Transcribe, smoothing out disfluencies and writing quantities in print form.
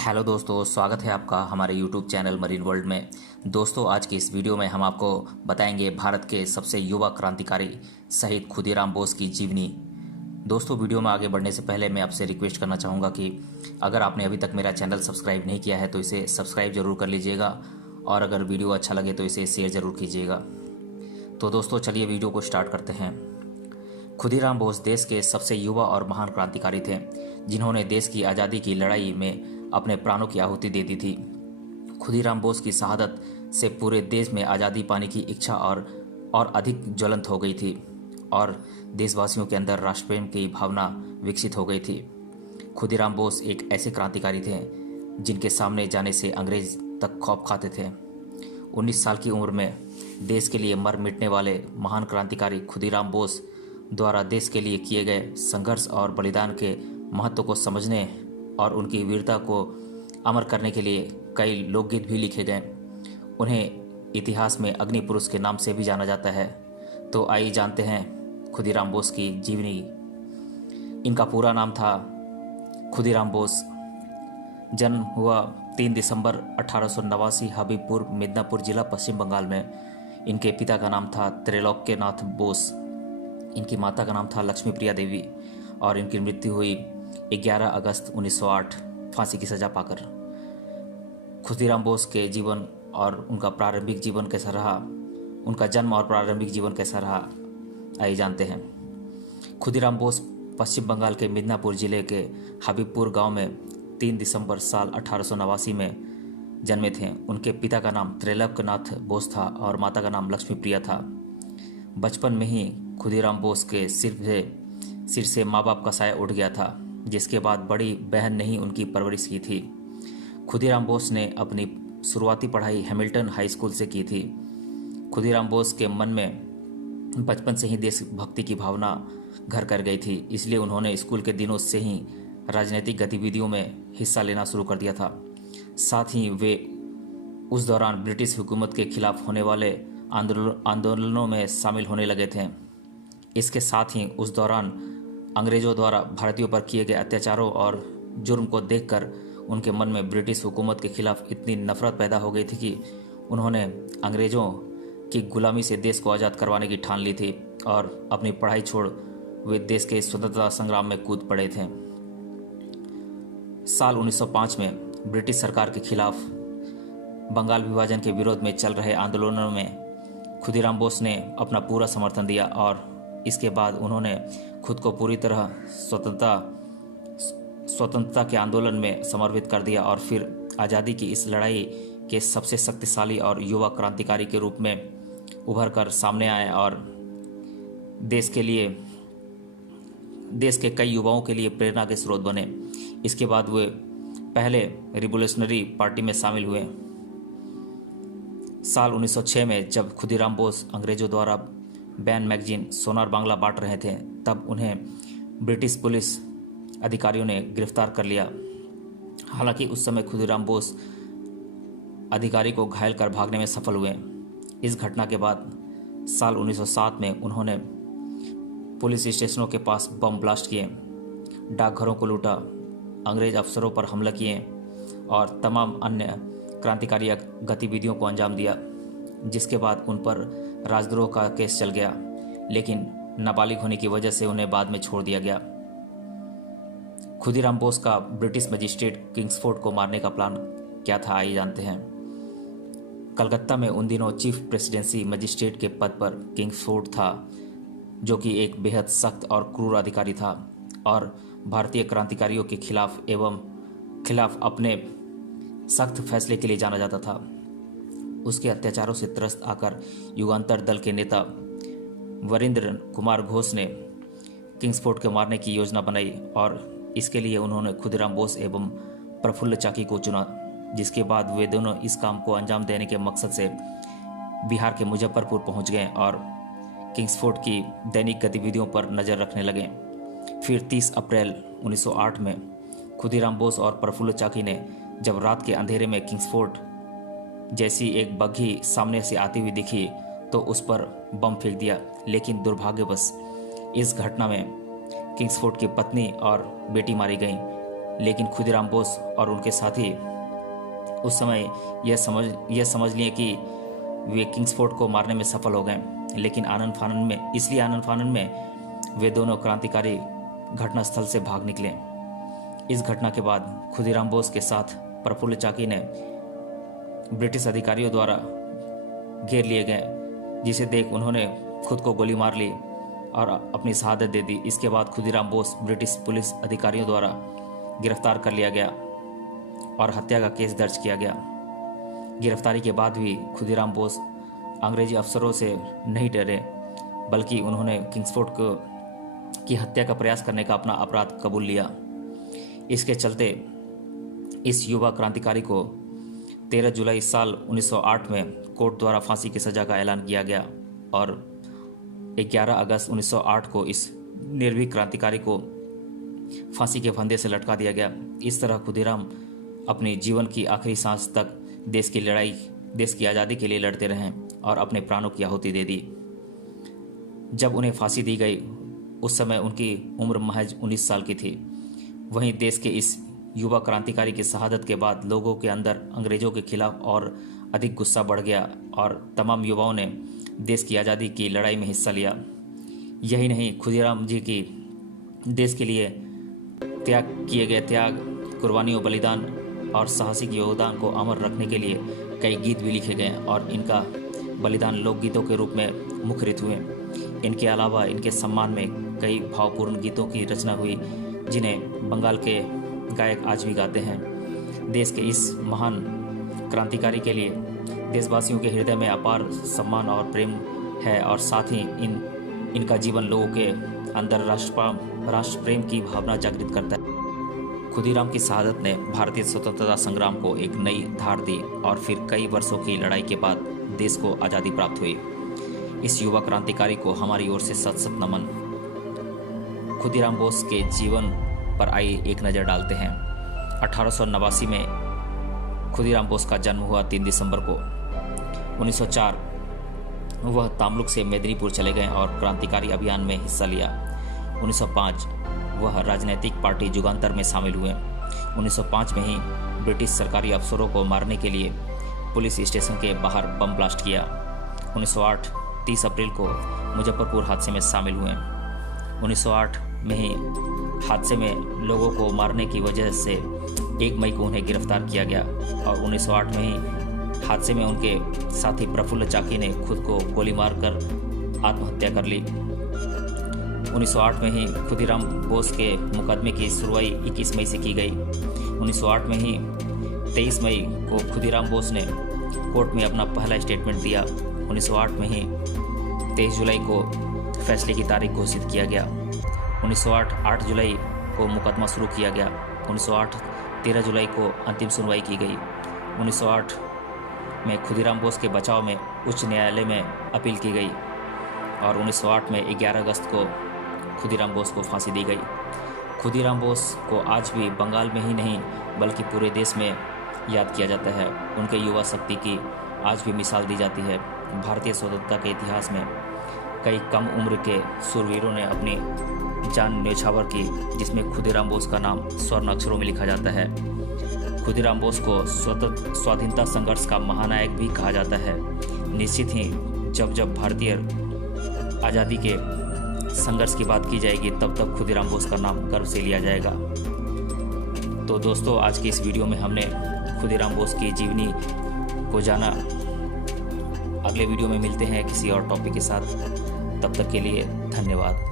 Hello दोस्तों, स्वागत है आपका हमारे यूट्यूब चैनल मरीन वर्ल्ड में। दोस्तों, आज की इस वीडियो में हम आपको बताएंगे भारत के सबसे युवा क्रांतिकारी शहीद खुदीराम बोस की जीवनी। दोस्तों, वीडियो में आगे बढ़ने से पहले मैं आपसे रिक्वेस्ट करना चाहूँगा कि अगर आपने अभी तक मेरा चैनल सब्सक्राइब नहीं किया है तो इसे सब्सक्राइब जरूर कर लीजिएगा और अगर वीडियो अच्छा लगे तो इसे शेयर ज़रूर कीजिएगा। तो दोस्तों, चलिए वीडियो को स्टार्ट करते हैं। खुदीराम बोस देश के सबसे युवा और महान क्रांतिकारी थे जिन्होंने देश की आज़ादी की लड़ाई में अपने प्राणों की आहुति दे दी थी। खुदीराम बोस की शहादत से पूरे देश में आज़ादी पाने की इच्छा और अधिक ज्वलंत हो गई थी और देशवासियों के अंदर राष्ट्रप्रेम की भावना विकसित हो गई थी। खुदीराम बोस एक ऐसे क्रांतिकारी थे जिनके सामने जाने से अंग्रेज तक खौफ खाते थे। 19 साल की उम्र में देश के लिए मर मिटने वाले महान क्रांतिकारी खुदीराम बोस द्वारा देश के लिए किए गए संघर्ष और बलिदान के महत्व को समझने और उनकी वीरता को अमर करने के लिए कई लोकगीत भी लिखे गए। उन्हें इतिहास में अग्नि पुरुष के नाम से भी जाना जाता है। तो आइए जानते हैं खुदीराम बोस की जीवनी। इनका पूरा नाम था खुदीराम बोस। जन्म हुआ 3 दिसंबर 1889 हबीबपुर मिदनापुर जिला पश्चिम बंगाल में। इनके पिता का नाम था त्रैलोक्यनाथ बोस। इनकी माता का नाम था लक्ष्मी प्रिया देवी और इनकी मृत्यु हुई 11 अगस्त 1908 फांसी की सजा पाकर। खुदीराम बोस के जीवन और उनका प्रारंभिक जीवन कैसा रहा, उनका जन्म और प्रारंभिक जीवन कैसा रहा, आइए जानते हैं। खुदीराम बोस पश्चिम बंगाल के मिदनापुर जिले के हबीबपुर गांव में 3 दिसंबर साल 1889 में जन्मे थे। उनके पिता का नाम त्रैलोक्यनाथ बोस था और माता का नाम लक्ष्मी प्रिया था। बचपन में ही खुदीराम बोस के सिर से माँ बाप का साया उठ गया था, जिसके बाद बड़ी बहन ने ही उनकी परवरिश की थी। खुदीराम बोस ने अपनी शुरुआती पढ़ाई हैमिल्टन हाई स्कूल से की थी। खुदीराम बोस के मन में बचपन से ही देशभक्ति की भावना घर कर गई थी, इसलिए उन्होंने स्कूल के दिनों से ही राजनीतिक गतिविधियों में हिस्सा लेना शुरू कर दिया था। साथ ही वे उस दौरान ब्रिटिश हुकूमत के खिलाफ होने वाले आंदोलनों में शामिल होने लगे थे। इसके साथ ही उस दौरान अंग्रेजों द्वारा भारतीयों पर किए गए अत्याचारों और जुर्म को देखकर उनके मन में ब्रिटिश हुकूमत के खिलाफ इतनी नफरत पैदा हो गई थी कि उन्होंने अंग्रेजों की गुलामी से देश को आज़ाद करवाने की ठान ली थी और अपनी पढ़ाई छोड़ वे देश के स्वतंत्रता संग्राम में कूद पड़े थे। साल 1905 में ब्रिटिश सरकार के खिलाफ बंगाल विभाजन के विरोध में चल रहे आंदोलनों में खुदीराम बोस ने अपना पूरा समर्थन दिया और इसके बाद उन्होंने खुद को पूरी तरह स्वतंत्रता के आंदोलन में समर्पित कर दिया और फिर आज़ादी की इस लड़ाई के सबसे शक्तिशाली और युवा क्रांतिकारी के रूप में उभर कर सामने आए और देश के कई युवाओं के लिए प्रेरणा के स्रोत बने। इसके बाद वे पहले रिवोल्यूशनरी पार्टी में शामिल हुए। साल 1906 में जब खुदीराम बोस अंग्रेजों द्वारा बैन मैगजीन सोनार बांग्ला बांट रहे थे, तब उन्हें ब्रिटिश पुलिस अधिकारियों ने गिरफ्तार कर लिया। हालांकि उस समय खुदीराम बोस अधिकारी को घायल कर भागने में सफल हुए। इस घटना के बाद साल 1907 में उन्होंने पुलिस स्टेशनों के पास बम ब्लास्ट किए, डाकघरों को लूटा, अंग्रेज अफसरों पर हमला किए और तमाम अन्य क्रांतिकारी गतिविधियों को अंजाम दिया, जिसके बाद उन पर राजद्रोह का केस चल गया, लेकिन नाबालिग होने की वजह से उन्हें बाद में छोड़ दिया गया। खुदीराम बोस का ब्रिटिश मजिस्ट्रेट किंग्सफोर्ड को मारने का प्लान क्या था, आइए जानते हैं। कलकत्ता में उन दिनों चीफ प्रेसिडेंसी मजिस्ट्रेट के पद पर किंग्सफोर्ड था, जो कि एक बेहद सख्त और क्रूर अधिकारी था और भारतीय क्रांतिकारियों के खिलाफ अपने सख्त फैसले के लिए जाना जाता था। उसके अत्याचारों से त्रस्त आकर युगांतर दल के नेता वरिंद्र कुमार घोष ने किंग्सफोर्ड को मारने की योजना बनाई और इसके लिए उन्होंने खुदीराम बोस एवं प्रफुल्ल चाकी को चुना, जिसके बाद वे दोनों इस काम को अंजाम देने के मकसद से बिहार के मुजफ्फरपुर पहुंच गए और किंग्सफोर्ड की दैनिक गतिविधियों पर नज़र रखने लगे। फिर 30 अप्रैल 1908 में खुदीराम बोस और प्रफुल्ल चाकी ने जब रात के अंधेरे में किंग्सफोर्ड जैसी एक बग्घी सामने से आती हुई दिखी तो उस पर बम फेंक दिया, लेकिन दुर्भाग्यवश इस घटना में किंग्सफोर्ड की पत्नी और बेटी मारी गईं, लेकिन खुदीराम बोस और उनके साथी उस समय यह समझ लिए कि वे किंग्सफोर्ड को मारने में सफल हो गए। लेकिन आनन फानन में वे दोनों क्रांतिकारी घटनास्थल से भाग निकले। इस घटना के बाद खुदीराम बोस के साथ प्रफुल्ल चाकी ने ब्रिटिश अधिकारियों द्वारा घेर लिए गए, जिसे देख उन्होंने खुद को गोली मार ली और अपनी शहादत दे दी। इसके बाद खुदीराम बोस ब्रिटिश पुलिस अधिकारियों द्वारा गिरफ्तार कर लिया गया और हत्या का केस दर्ज किया गया। गिरफ्तारी के बाद भी खुदीराम बोस अंग्रेजी अफसरों से नहीं डरे, बल्कि उन्होंने किंग्सफोर्ड की हत्या का प्रयास करने का अपना अपराध कबूल लिया। इसके चलते इस युवा क्रांतिकारी को 13 जुलाई साल 1908 में कोर्ट द्वारा फांसी की सजा का ऐलान किया गया और 11 अगस्त 1908 को इस निर्भीक क्रांतिकारी को फांसी के फंदे से लटका दिया गया। इस तरह खुदीराम अपने जीवन की आखिरी सांस तक देश की आज़ादी के लिए लड़ते रहे और अपने प्राणों की आहुति दे दी। जब उन्हें फांसी दी गई उस समय उनकी उम्र महज 19 साल की थी। वहीं देश के इस युवा क्रांतिकारी की शहादत के बाद लोगों के अंदर अंग्रेजों के खिलाफ और अधिक गुस्सा बढ़ गया और तमाम युवाओं ने देश की आज़ादी की लड़ाई में हिस्सा लिया। यही नहीं, खुदीराम जी की देश के लिए किए गए त्याग, कुर्बानियों, बलिदान और साहसिक योगदान को अमर रखने के लिए कई गीत भी लिखे गए और इनका बलिदान लोकगीतों के रूप में मुखरित हुए। इनके अलावा इनके सम्मान में कई भावपूर्ण गीतों की रचना हुई, जिन्हें बंगाल के गायक आज भी गाते हैं। देश के इस महान क्रांतिकारी के लिए देशवासियों के हृदय में अपार सम्मान और प्रेम है और साथ ही इनका जीवन लोगों के अंदर राष्ट्र प्रेम की भावना जागृत करता है। खुदीराम की शहादत ने भारतीय स्वतंत्रता संग्राम को एक नई धार दी और फिर कई वर्षों की लड़ाई के बाद देश को आज़ादी प्राप्त हुई। इस युवा क्रांतिकारी को हमारी ओर से सत सत नमन। खुदीराम बोस के जीवन पर आइए एक नज़र डालते हैं। 1889 में खुदीराम बोस का जन्म हुआ 3 दिसंबर को। 1904 वह तामलुक से मेदिनीपुर चले गए और क्रांतिकारी अभियान में हिस्सा लिया। 1905 वह राजनीतिक पार्टी जुगांतर में शामिल हुए। 1905 में ही ब्रिटिश सरकारी अफसरों को मारने के लिए पुलिस स्टेशन के बाहर बम ब्लास्ट किया। 1908 30 अप्रैल को मुजफ्फरपुर हादसे में शामिल हुए। 1908 में ही हादसे में लोगों को मारने की वजह से 1 मई को उन्हें गिरफ्तार किया गया और 1908 में ही हादसे में उनके साथी प्रफुल्ल चाकी ने खुद को गोली मारकर आत्महत्या कर ली। 1908 में ही खुदीराम बोस के मुकदमे की सुनवाई 21 मई से की गई। 1908 में ही 23 मई को खुदीराम बोस ने कोर्ट में अपना पहला स्टेटमेंट दिया। 1908 में ही 23 जुलाई को फैसले की तारीख घोषित किया गया। 1908 8 जुलाई को मुकदमा शुरू किया गया। 1908 13 जुलाई को अंतिम सुनवाई की गई। 1908 में खुदीराम बोस के बचाव में उच्च न्यायालय में अपील की गई और 1908 में 11 अगस्त को खुदीराम बोस को फांसी दी गई। खुदीराम बोस को आज भी बंगाल में ही नहीं बल्कि पूरे देश में याद किया जाता है। उनके युवा शक्ति की आज भी मिसाल दी जाती है। भारतीय स्वतंत्रता के इतिहास में कई कम उम्र के शूरवीरों ने अपनी जान न्यौछावर की, जिसमें खुदीराम बोस का नाम स्वर्ण अक्षरों में लिखा जाता है। खुदीराम बोस को स्वाधीनता संघर्ष का महानायक भी कहा जाता है। निश्चित ही जब भारतीय आज़ादी के संघर्ष की बात की जाएगी तब खुदीराम बोस का नाम गर्व से लिया जाएगा। तो दोस्तों, आज की इस वीडियो में हमने खुदीराम बोस की जीवनी को जाना। अगले वीडियो में मिलते हैं किसी और टॉपिक के साथ। तब तक के लिए धन्यवाद।